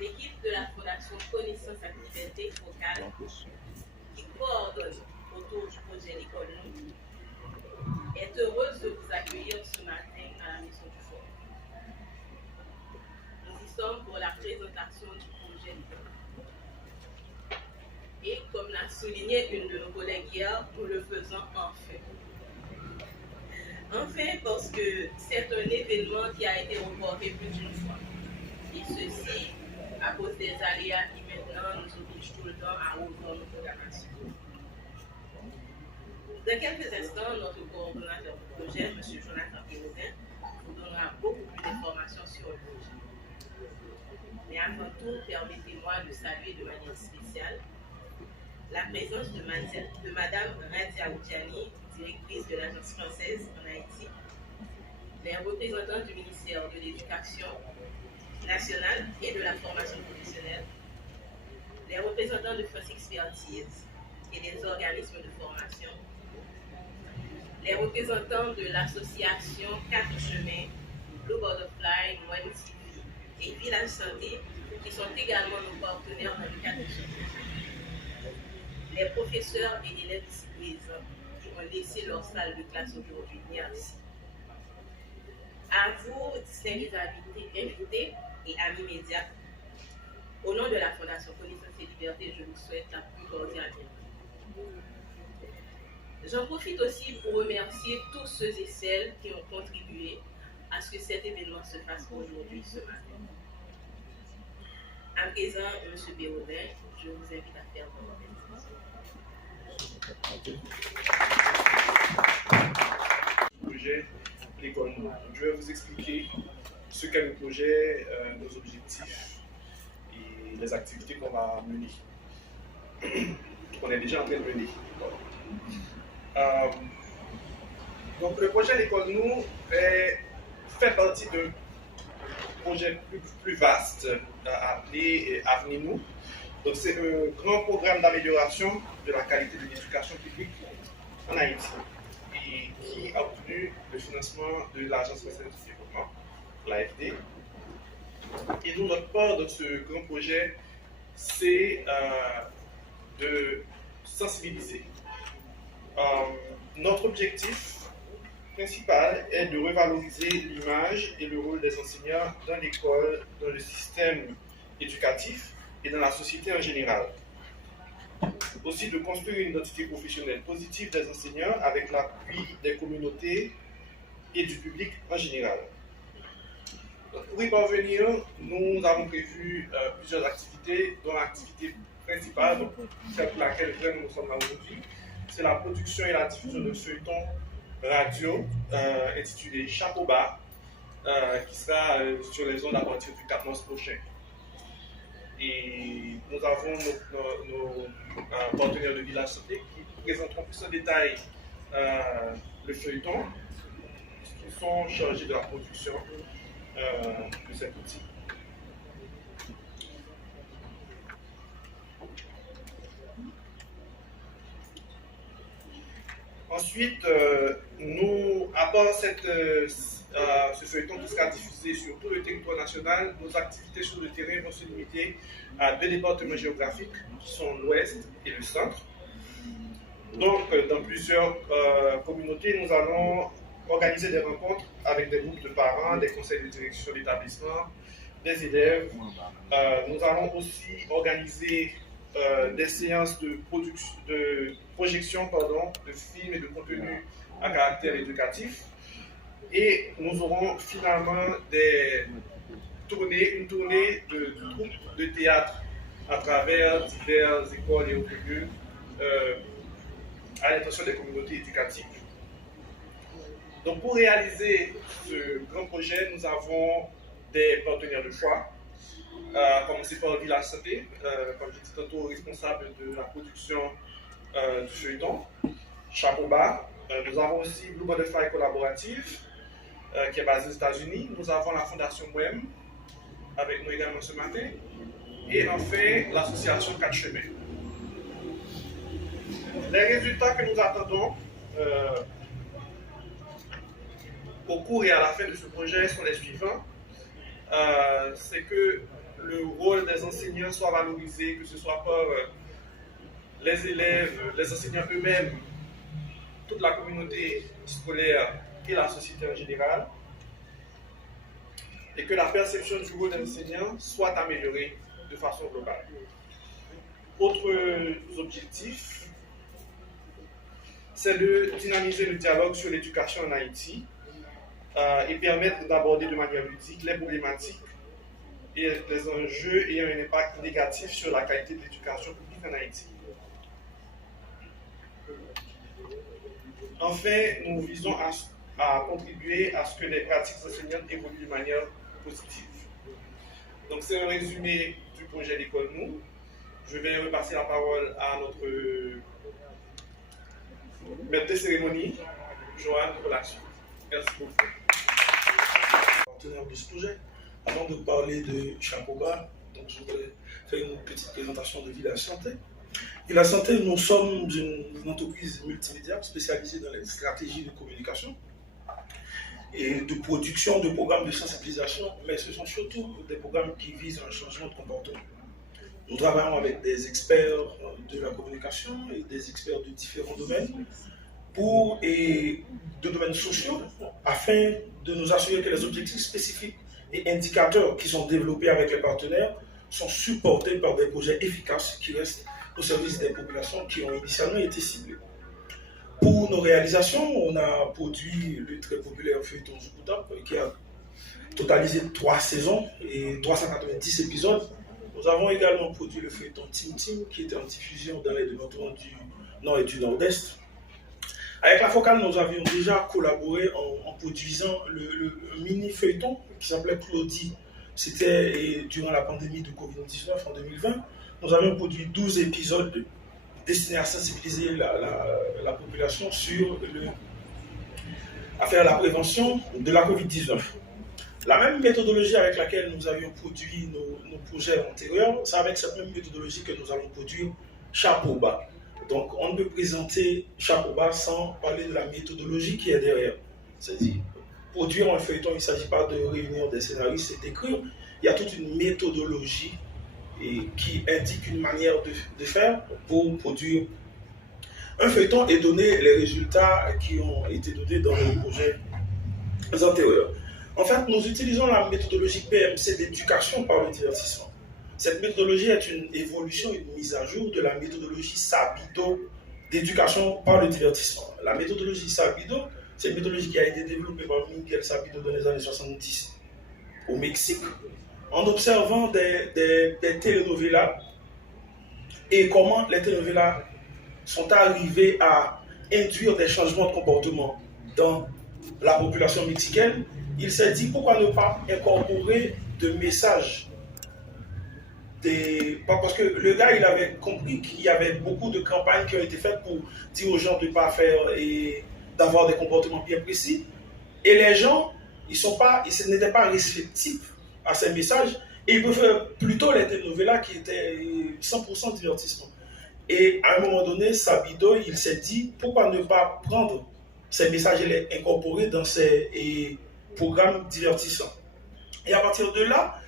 L'équipe de la Fondation Connaissance et Liberté Focale, qui coordonne autour du projet L'école Nous, est heureuse de vous accueillir ce matin à la Maison du Forum. Nous y sommes pour la présentation du projet L'école. Et comme l'a souligné une de nos collègues hier, nous le faisons enfin. Enfin parce que c'est un événement qui a été reporté plus d'une fois. Et ceci à cause des aléas qui maintenant nous obligent tout le temps à revoir nos programmations. Dans quelques instants, notre coordonnateur du projet, M. Jonathan Pérodin, vous donnera beaucoup plus d'informations sur le projet. Mais avant tout, permettez-moi de saluer de manière spéciale la présence de Mme Radia Oudjani, directrice de l'Agence française en Haïti, les représentants du ministère de l'Éducation nationale et de la formation professionnelle, les représentants de France Expertise et des organismes de formation, les représentants de l'association 4 Chemins, Blue Butterfly, One TV et Village Santé, qui sont également nos partenaires dans le cadre de ce projet. Les professeurs et élèves ici présents qui ont laissé leur salle de classe aujourd'hui, merci. À vous, distingués invités et amis médias, au nom de la Fondation Connaissance et Liberté, je vous souhaite la plus cordiale bienvenue. J'en profite aussi pour remercier tous ceux et celles qui ont contribué à ce que cet événement se fasse aujourd'hui, ce matin. À présent, M. Pérodin, je vous invite à faire votre présentation. Projet L'école Nous. Je vais vous expliquer ce qu'est le projet, nos objectifs et les activités qu'on va mener, qu'on est déjà en train de mener. Donc le projet L'école Nous fait partie d'un projet plus vaste appelé Avenir Nous. Donc c'est un grand programme d'amélioration de la qualité de l'éducation publique en Haïti et qui a obtenu le financement de l'Agence française de développement, l'AFD. Et nous, notre part de ce grand projet, c'est de sensibiliser. Notre objectif principal est de revaloriser l'image et le rôle des enseignants dans l'école, dans le système éducatif et dans la société en général. Aussi de construire une identité professionnelle positive des enseignants avec l'appui des communautés et du public en général. Donc, pour y parvenir, nous avons prévu plusieurs activités, dont l'activité principale, donc, celle pour laquelle nous sommes là aujourd'hui, c'est la production et la diffusion de feuilletons radio intitulé Chapeau Bas, qui sera sur les ondes à partir du 4 mars prochain. Et nous avons nos partenaires de Village Santé qui présenteront plus en détail le feuilleton, qui sont chargés de la production de cet outil. Ensuite, nous, à part ce feuilleton qui sera diffusé sur tout le territoire national, nos activités sur le terrain vont se limiter à 2 départements géographiques qui sont l'Ouest et le Centre. Donc, dans plusieurs communautés, nous allons organiser des rencontres avec des groupes de parents, des conseils de direction d'établissement, des élèves. Nous allons aussi organiser des séances de projection de films et de contenus à caractère éducatif. Et nous aurons finalement une tournée de troupes de théâtre à travers diverses écoles et autres lieux à l'intention des communautés éducatives. Donc pour réaliser ce grand projet, nous avons des partenaires de choix. À commencer par Village Santé, comme je dis tantôt, responsable de la production du feuilleton, Chapeau Bas. Nous avons aussi Blue Butterfly Collaborative, qui est basée aux États-Unis. Nous avons la Fondation WEM, avec nous également ce matin. Et enfin, l'association 4 Chemins. Les résultats que nous attendons au cours et à la fin de ce projet sont les suivants. C'est que le rôle rôle des enseignants soit valorisé, que ce soit par les élèves, les enseignants eux-mêmes, toute la communauté scolaire et la société en général, et que la perception du rôle des enseignants soit améliorée de façon globale. Autres objectifs, c'est de dynamiser le dialogue sur l'éducation en Haïti et permettre d'aborder de manière ludique les problématiques et les enjeux ayant un impact négatif sur la qualité de l'éducation publique en Haïti. Enfin, nous visons à contribuer à ce que les pratiques enseignantes évoluent de manière positive. Donc c'est un résumé du projet d'école nous. Je vais repasser la parole à notre maître de cérémonie, Joanne, pour la suite. Merci beaucoup. Partenaire de ce projet. Avant de parler de Chapoba, donc je voudrais faire une petite présentation de Villa Santé. Villa Santé, nous sommes une entreprise multimédia spécialisée dans les stratégies de communication et de production de programmes de sensibilisation, mais ce sont surtout des programmes qui visent un changement de comportement. Nous travaillons avec des experts de la communication et des experts de différents domaines et de domaines sociaux afin de nous assurer que les objectifs spécifiques et indicateurs qui sont développés avec les partenaires sont supportés par des projets efficaces qui restent au service des populations qui ont initialement été ciblées. Pour nos réalisations, on a produit le très populaire feuilleton Zoukoutap qui a totalisé 3 saisons et 390 épisodes. Nous avons également produit le feuilleton Tim Tim qui était en diffusion dans les départements du Nord et du Nord-Est. Avec la Focale, nous avions déjà collaboré en produisant le mini-feuilleton qui s'appelait Claudie. C'était durant la pandémie de Covid-19 en 2020. Nous avions produit 12 épisodes destinés à sensibiliser la population à faire la prévention de la Covid-19. La même méthodologie avec laquelle nous avions produit nos projets antérieurs, c'est avec cette même méthodologie que nous allons produire Chapoba. Donc, on ne peut présenter Chapoba sans parler de la méthodologie qui est derrière. C'est-à-dire, produire un feuilleton, il ne s'agit pas de réunir des scénaristes et d'écrire. Il y a toute une méthodologie qui indique une manière de faire pour produire un feuilleton et donner les résultats qui ont été donnés dans les projets antérieurs. En fait, nous utilisons la méthodologie PMC d'éducation par le divertissement. Cette méthodologie est une évolution, une mise à jour de la méthodologie Sabido d'éducation par le divertissement. La méthodologie Sabido, c'est une méthodologie qui a été développée par Miguel Sabido dans les années 70 au Mexique, en observant des telenovelas et comment les telenovelas sont arrivés à induire des changements de comportement dans la population mexicaine. Il s'est dit pourquoi ne pas incorporer de messages parce que le gars il avait compris qu'il y avait beaucoup de campagnes qui ont été faites pour dire aux gens de ne pas faire et d'avoir des comportements bien précis, et les gens ils n'étaient pas réceptifs à ces messages et ils préfèrent plutôt les telenovelas qui étaient 100% divertissement. Et à un moment donné, Sabido il s'est dit pourquoi ne pas prendre ces messages et les incorporer dans ces programmes divertissants. Et à partir de là,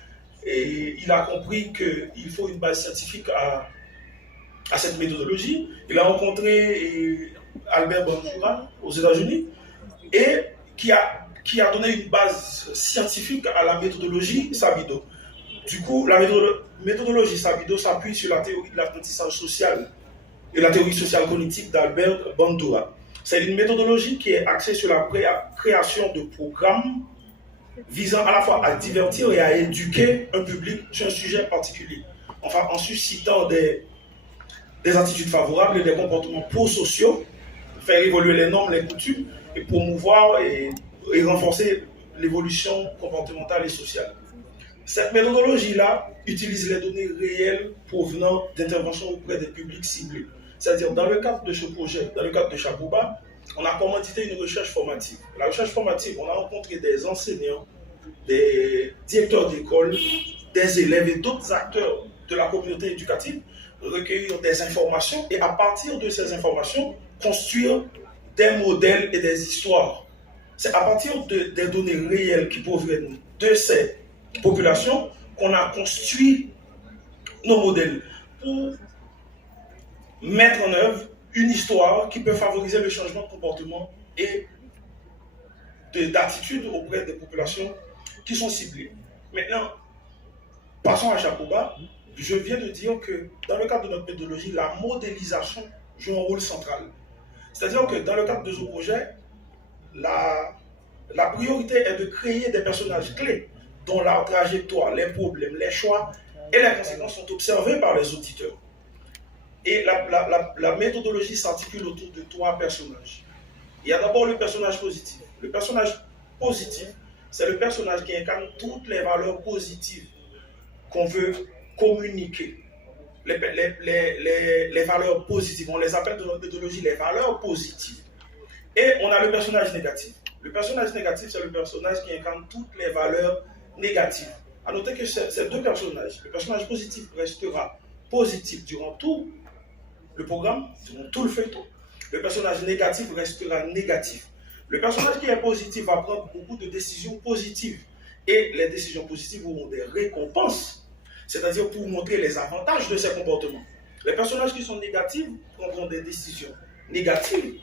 il a compris qu'il faut une base scientifique à cette méthodologie. Il a rencontré Albert Bandura aux États-Unis et qui a donné une base scientifique à la méthodologie Sabido. Du coup, la méthodologie Sabido s'appuie sur la théorie de l'apprentissage social et la théorie sociale cognitive d'Albert Bandura. C'est une méthodologie qui est axée sur la création de programmes visant à la fois à divertir et à éduquer un public sur un sujet particulier. Enfin, en suscitant des attitudes favorables et des comportements prosociaux, faire évoluer les normes, les coutumes et promouvoir et renforcer l'évolution comportementale et sociale. Cette méthodologie-là utilise les données réelles provenant d'interventions auprès des publics ciblés. C'est-à-dire, dans le cadre de ce projet, dans le cadre de Chapoba, on a commandité une recherche formative. La recherche formative, on a rencontré des enseignants, des directeurs d'école, des élèves et d'autres acteurs de la communauté éducative, recueillir des informations et à partir de ces informations, construire des modèles et des histoires. C'est à partir des données réelles qui proviennent de ces populations qu'on a construit nos modèles pour mettre en œuvre une histoire qui peut favoriser le changement de comportement et d'attitude auprès des populations qui sont ciblées. Maintenant, passons à chapeau bas. Je viens de dire que dans le cadre de notre méthodologie, la modélisation joue un rôle central. C'est-à-dire que dans le cadre de ce projet, la priorité est de créer des personnages clés dont la trajectoire, les problèmes, les choix et les conséquences sont observés par les auditeurs. Et la méthodologie s'articule autour de 3 personnages. Il y a d'abord le personnage positif. Le personnage positif, c'est le personnage qui incarne toutes les valeurs positives qu'on veut communiquer. Les valeurs positives, on les appelle dans notre méthodologie les valeurs positives. Et on a le personnage négatif. Le personnage négatif, c'est le personnage qui incarne toutes les valeurs négatives. À noter que ces 2 personnages, le personnage positif restera positif durant tout le programme, durant tout le feuilleton. Le personnage négatif restera négatif. Le personnage qui est positif va prendre beaucoup de décisions positives. Et les décisions positives auront des récompenses, c'est-à-dire pour montrer les avantages de ces comportements. Les personnages qui sont négatifs prendront des décisions négatives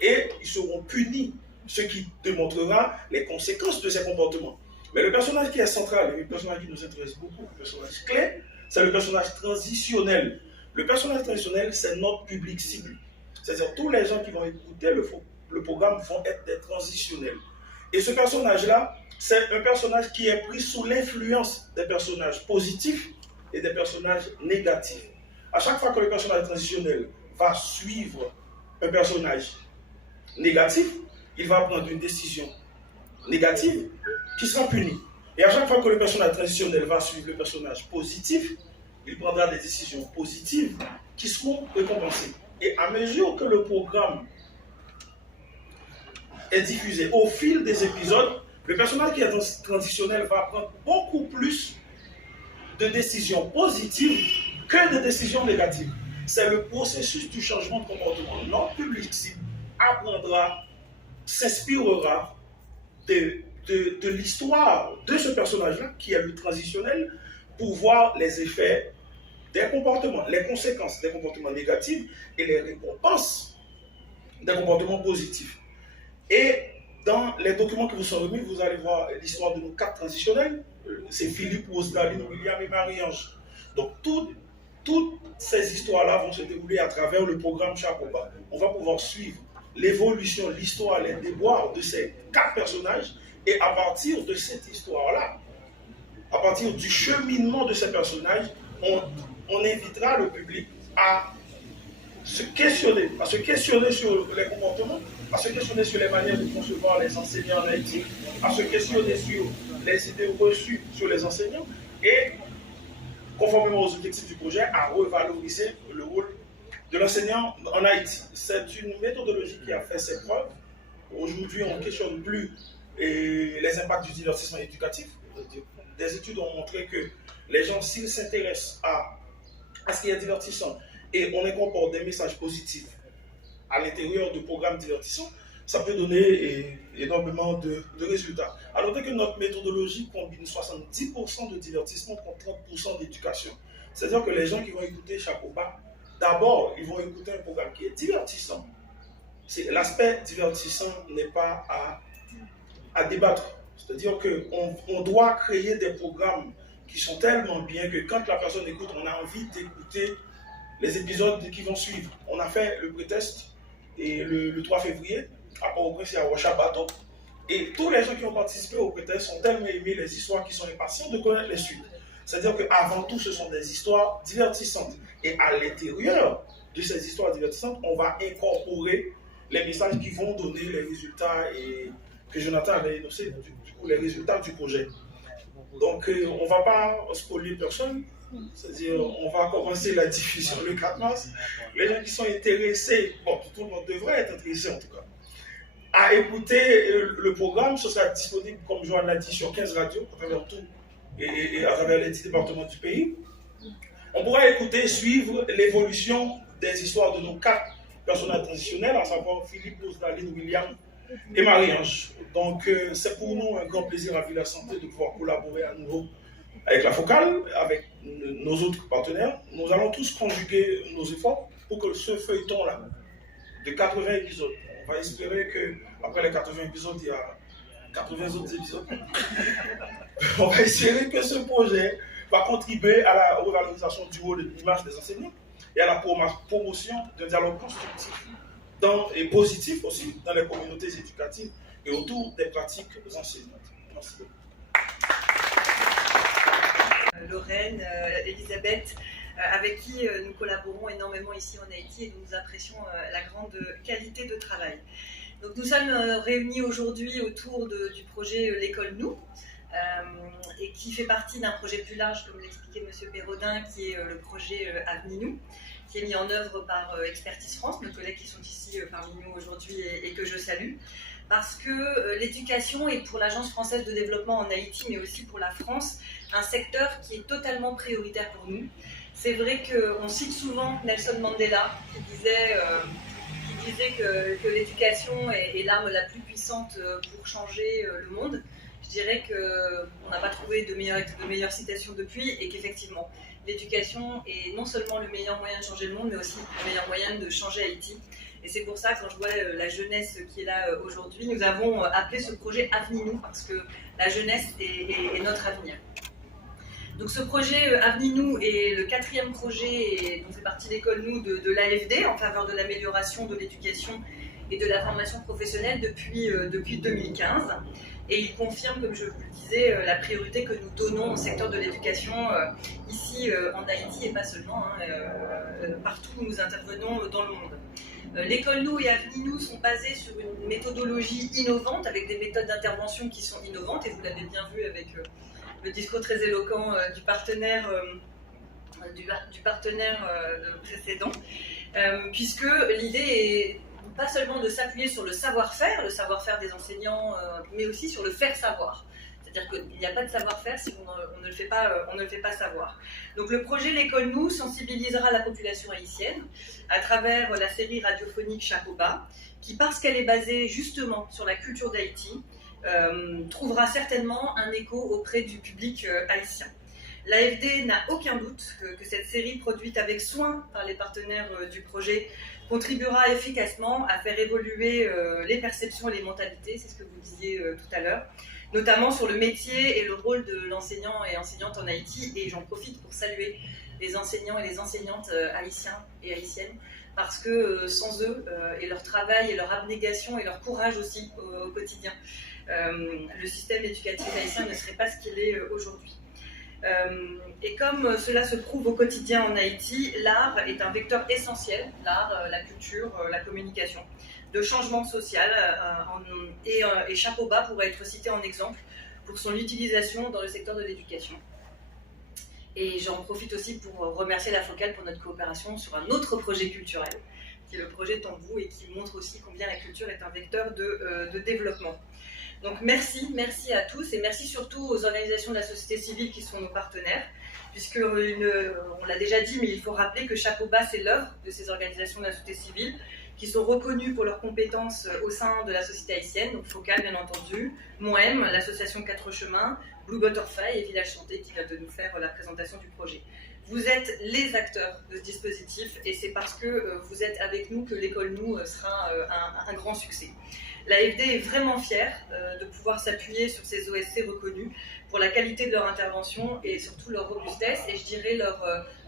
et ils seront punis, ce qui démontrera les conséquences de ces comportements. Mais le personnage qui est central, le personnage qui nous intéresse beaucoup, le personnage clé, c'est le personnage transitionnel. Le personnage transitionnel, c'est notre public cible. C'est-à-dire tous les gens qui vont écouter le programme vont être des transitionnels. Et ce personnage-là, c'est un personnage qui est pris sous l'influence des personnages positifs et des personnages négatifs. À chaque fois que le personnage transitionnel va suivre un personnage négatif, il va prendre une décision négative qui sera punie. Et à chaque fois que le personnage transitionnel va suivre le personnage positif, il prendra des décisions positives qui seront récompensées. Et à mesure que le programme est diffusé au fil des épisodes, le personnage qui est transitionnel va prendre beaucoup plus de décisions positives que de décisions négatives. C'est le processus du changement de comportement. Notre public cible apprendra, s'inspirera de l'histoire de ce personnage-là, qui est le transitionnel, pour voir les effets des comportements, les conséquences des comportements négatifs et les récompenses des comportements positifs. Et dans les documents qui vous sont remis, vous allez voir l'histoire de nos 4 transitionnels. C'est Philippe, Rose-Daline, William et Marie-Ange. Donc toutes ces histoires-là vont se dérouler à travers le programme Chapeau bas. On va pouvoir suivre l'évolution, l'histoire, les déboires de ces 4 personnages. Et à partir de cette histoire-là, à partir du cheminement de ces personnages, on invitera le public à se questionner sur les comportements, à se questionner sur les manières de concevoir les enseignants en Haïti, à se questionner sur les idées reçues sur les enseignants et, conformément aux objectifs du projet, à revaloriser le rôle de l'enseignant en Haïti. C'est une méthodologie qui a fait ses preuves. Aujourd'hui, on ne questionne plus les impacts du divertissement éducatif. Des études ont montré que les gens, s'ils s'intéressent à ce qui est divertissant et on incorpore des messages positifs à l'intérieur du programme divertissant, ça peut donner énormément de résultats. Alors que notre méthodologie combine 70% de divertissement contre 30% d'éducation. C'est-à-dire que les gens qui vont écouter Chapeau bas, d'abord, ils vont écouter un programme qui est divertissant. L'aspect divertissant n'est pas à débattre. C'est-à-dire qu'on doit créer des programmes qui sont tellement bien que quand la personne écoute, on a envie d'écouter les épisodes qui vont suivre. On a fait le pré-test le 3 février à Port-au-Prince et à Rochabateau. Et tous les gens qui ont participé au pré-test ont tellement aimé les histoires qui sont impatients de connaître les suites. C'est-à-dire qu'avant tout, ce sont des histoires divertissantes. Et à l'intérieur de ces histoires divertissantes, on va incorporer les messages qui vont donner les résultats que Jonathan avait énoncé, du coup, les résultats du projet. Donc, on ne va pas spoiler personne. C'est-à-dire, on va commencer la diffusion le 4 mars. Les gens qui sont intéressés, bon, tout le monde devrait être intéressé en tout cas, à écouter le programme, ce sera disponible, comme Joanne l'a dit, sur 15 radios, à travers tout et à travers les 10 départements du pays. On pourra écouter, suivre l'évolution des histoires de nos 4 personnages transitionnels, à savoir Philippe, Rose-Daline, William et Marie-Ange. Donc, c'est pour nous un grand plaisir à Villa Santé de pouvoir collaborer à nouveau avec la Focale, avec nos autres partenaires, nous allons tous conjuguer nos efforts pour que ce feuilleton-là, de 80 épisodes, on va espérer qu'après les 80 épisodes, il y a 80 autres épisodes. On va espérer que ce projet va contribuer à la revalorisation du rôle et de l'image des enseignants et à la promotion d'un dialogue constructif et positif aussi dans les communautés éducatives et autour des pratiques enseignantes. Merci beaucoup. Lorraine, Elisabeth, avec qui nous collaborons énormément ici en Haïti et nous apprécions la grande qualité de travail. Donc nous sommes réunis aujourd'hui autour du projet L'école nous, et qui fait partie d'un projet plus large, comme l'expliquait M. Pérodin, qui est le projet Avninou, qui est mis en œuvre par Expertise France, nos collègues qui sont ici parmi nous aujourd'hui et que je salue, parce que l'éducation est pour l'Agence française de développement en Haïti, mais aussi pour la France, un secteur qui est totalement prioritaire pour nous. C'est vrai qu'on cite souvent Nelson Mandela, qui disait que l'éducation est l'arme la plus puissante pour changer le monde. Je dirais qu'on n'a pas trouvé de meilleure citation depuis et qu'effectivement, l'éducation est non seulement le meilleur moyen de changer le monde, mais aussi le meilleur moyen de changer Haïti. Et c'est pour ça, quand je vois la jeunesse qui est là aujourd'hui, nous avons appelé ce projet Avninou, parce que la jeunesse est notre avenir. Donc ce projet Avninou est le 4e projet dont fait partie l'école nous de l'AFD en faveur de l'amélioration de l'éducation et de la formation professionnelle depuis 2015. Et il confirme, comme je vous le disais, la priorité que nous donnons au secteur de l'éducation ici en Haïti et pas seulement, partout où nous intervenons dans le monde. L'école nous et Avninou sont basés sur une méthodologie innovante avec des méthodes d'intervention qui sont innovantes et vous l'avez bien vu avec le discours très éloquent du partenaire précédent, puisque l'idée est pas seulement de s'appuyer sur le savoir-faire des enseignants, mais aussi sur le faire savoir. C'est-à-dire qu'il n'y a pas de savoir-faire si on ne le fait pas savoir. Donc le projet L'école nous sensibilisera la population haïtienne à travers la série radiophonique Chapeau bas, qui, parce qu'elle est basée justement sur la culture d'Haïti, trouvera certainement un écho auprès du public haïtien. L'AFD n'a aucun doute que cette série, produite avec soin par les partenaires du projet, contribuera efficacement à faire évoluer les perceptions et les mentalités, c'est ce que vous disiez tout à l'heure, notamment sur le métier et le rôle de l'enseignant et enseignante en Haïti. Et j'en profite pour saluer les enseignants et les enseignantes haïtiens et haïtiennes, parce que sans eux et leur travail et leur abnégation et leur courage aussi au quotidien, le système éducatif haïtien ne serait pas ce qu'il est aujourd'hui. Et comme cela se prouve au quotidien en Haïti, l'art est un vecteur essentiel, l'art, la culture, la communication, de changement social, et Chapeau bas pourrait être cité en exemple pour son utilisation dans le secteur de l'éducation. Et j'en profite aussi pour remercier la Focale pour notre coopération sur un autre projet culturel, qui est le projet Tambou, et qui montre aussi combien la culture est un vecteur de développement. Donc merci à tous et merci surtout aux organisations de la société civile qui sont nos partenaires, puisque on l'a déjà dit, mais il faut rappeler que Chapeau bas, c'est l'œuvre de ces organisations de la société civile qui sont reconnues pour leurs compétences au sein de la société haïtienne, donc Focale bien entendu, Moem, l'association 4 Chemins, Blue Butterfly et Village Santé qui vient de nous faire la présentation du projet. Vous êtes les acteurs de ce dispositif et c'est parce que vous êtes avec nous que l'école nous sera un grand succès. L'AFD est vraiment fière de pouvoir s'appuyer sur ces OSC reconnus pour la qualité de leur intervention et surtout leur robustesse et je dirais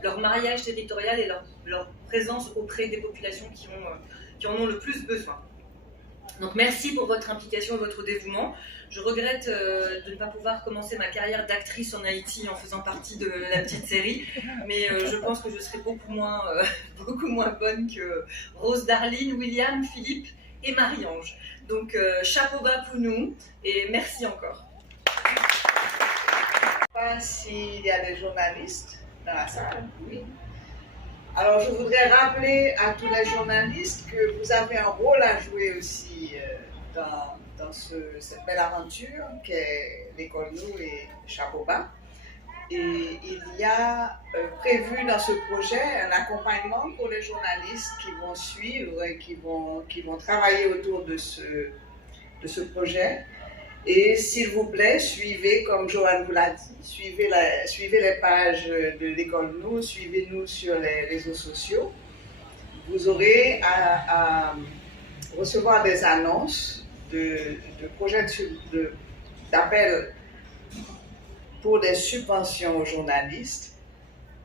leur mariage territorial et leur présence auprès des populations qui en ont le plus besoin. Donc merci pour votre implication et votre dévouement. Je regrette de ne pas pouvoir commencer ma carrière d'actrice en Haïti en faisant partie de la petite série, mais je pense que je serai beaucoup moins bonne que Rose Darline, William, Philippe et Marie-Ange. Donc chapeau bas pour nous et merci encore. Je ne sais pas s'il y a des journalistes dans la salle. Oui. Alors je voudrais rappeler à tous les journalistes que vous avez un rôle à jouer aussi dans cette belle aventure qu'est l'école nous et Chapeau bas. Et il y a prévu dans ce projet un accompagnement pour les journalistes qui vont suivre et qui vont travailler autour de ce projet. Et s'il vous plaît, suivez, comme Joanne vous l'a dit, suivez les pages de l'école Nou, suivez-nous sur les réseaux sociaux. Vous aurez à recevoir des annonces de projets d'appel pour des subventions aux journalistes.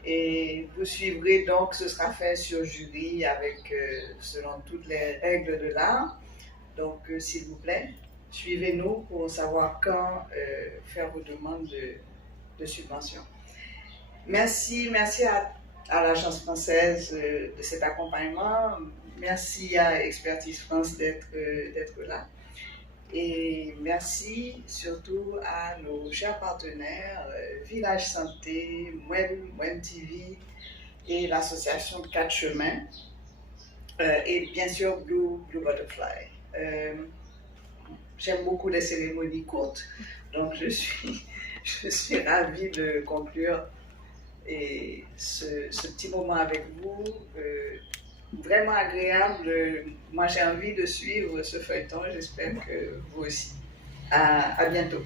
Et vous suivrez donc, ce sera fait sur jury avec, selon toutes les règles de l'art. Donc, s'il vous plaît, suivez-nous pour savoir quand faire vos demandes de subvention. Merci à l'Agence française de cet accompagnement. Merci à Expertise France d'être là. Et merci surtout à nos chers partenaires, Village Santé, Mwen TV et l'association 4 Chemins, et bien sûr Blue Butterfly. J'aime beaucoup les cérémonies courtes, donc je suis ravie de conclure et ce petit moment avec vous. Vraiment agréable. Moi, j'ai envie de suivre ce feuilleton. J'espère que vous aussi. À bientôt.